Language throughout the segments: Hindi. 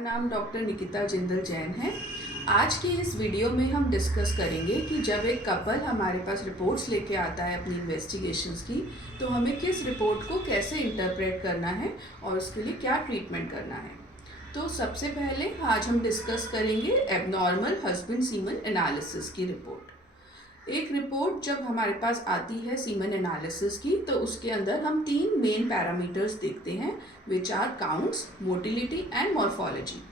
मेरा नाम डॉक्टर निकिता जिंदल जैन है। आज की इस वीडियो में हम डिस्कस करेंगे कि जब एक कपल हमारे पास रिपोर्ट्स लेके आता है अपनी इन्वेस्टिगेशंस की, तो हमें किस रिपोर्ट को कैसे इंटरप्रेट करना है और उसके लिए क्या ट्रीटमेंट करना है। तो सबसे पहले आज हम डिस्कस करेंगे एबनॉर्मल हस्बैंड सीमन एनालिसिस की रिपोर्ट। एक रिपोर्ट जब हमारे पास आती है सीमन एनालिसिस की, तो उसके अंदर हम 3 मेन पैरामीटर्स देखते हैं, which are counts, motility and morphology.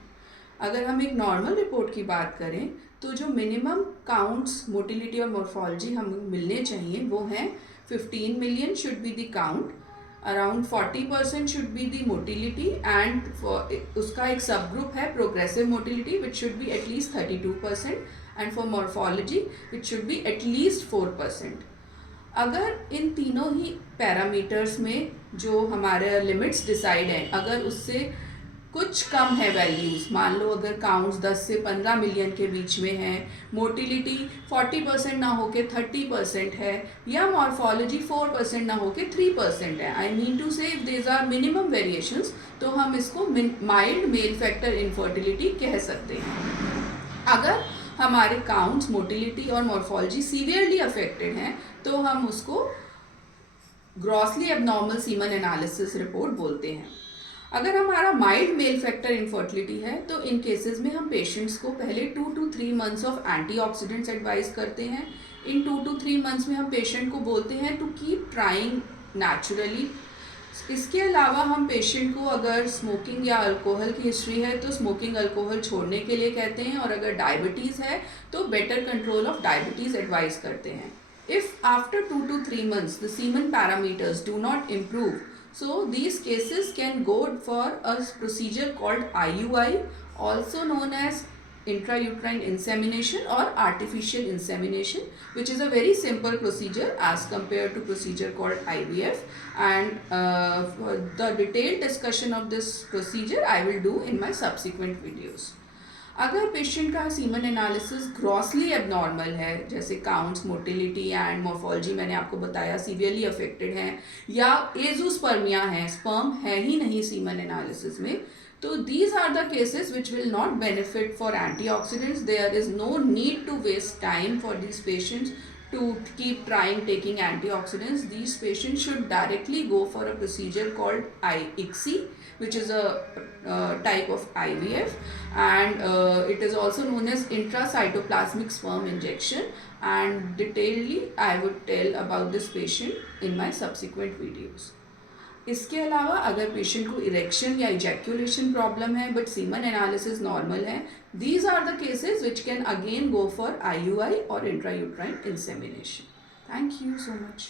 अगर हम एक नॉर्मल रिपोर्ट की बात करें तो जो मिनिमम काउंट्स, मोटिलिटी और मॉर्फोलॉजी हमें मिलने चाहिए वो हैं 15 million should be the count, around 40% should be the motility and उसका एक सब ग्रुप है progressive motility which should be at least 32% and for morphology which should be at least 4%। अगर इन तीनों ही पैरामीटर्स में जो हमारे लिमिट्स डिसाइड हैं, अगर उससे कुछ कम है वैल्यूज़, मान लो अगर काउंट्स 10 से 15 मिलियन के बीच में है, मोटिलिटी 40% ना होके 30% है, या मॉर्फोलॉजी 4% ना होके 3% है, I mean to say if there are minimum variations, तो हम इसको माइल्ड मेल फैक्टर इनफर्टिलिटी कह सकते हैं। अगर हमारे काउंट्स, मोटिलिटी और मॉर्फोलॉजी सीवियरली अफेक्टेड हैं तो हम उसको grossly abnormal semen analysis report बोलते हैं। अगर हमारा माइल्ड मेल फैक्टर इनफर्टिलिटी है तो इन केसेस में हम पेशेंट्स को पहले 2 to 3 months of antioxidants advice करते हैं। इन 2 to 3 मंथ्स में हम पेशेंट को बोलते हैं टू कीप ट्राइंग नेचुरली। इसके अलावा हम पेशेंट को अगर स्मोकिंग या अल्कोहल की हिस्ट्री है तो स्मोकिंग अल्कोहल छोड़ने के लिए कहते हैं, और अगर डायबिटीज़ है तो better control of diabetes advice करते हैं। If after 2 to 3 months the semen parameters do not improve, so these cases can go for a procedure called IUI, also known as intrauterine insemination or artificial insemination, which is a very simple procedure as compared to procedure called IVF, and the detailed discussion of this procedure I will do in my subsequent videos. अगर पेशेंट का सीमन एनालिसिस ग्रॉसली एबनॉर्मल है, जैसे काउंट्स, मोटिलिटी एंड मॉर्फोलॉजी मैंने आपको बताया सीवियरली अफेक्टेड हैं, या एजोस्पर्मिया है, स्पर्म है ही नहीं सीमन एनालिसिस में, तो these are the cases which will not benefit for antioxidants. There is no need to waste time for these patients to keep trying taking antioxidants. These patients should directly go for a procedure called ICSI, which is a type of IVF, and it is also known as intracytoplasmic sperm injection, and detailedly I would tell about this patient in my subsequent videos. इसके अलावा अगर पेशेंट को इरेक्शन या इजैक्यूलेशन प्रॉब्लम है बट सीमन एनालिसिस नॉर्मल है, these are the cases which can again go for IUI और intrauterine insemination. Thank you so much.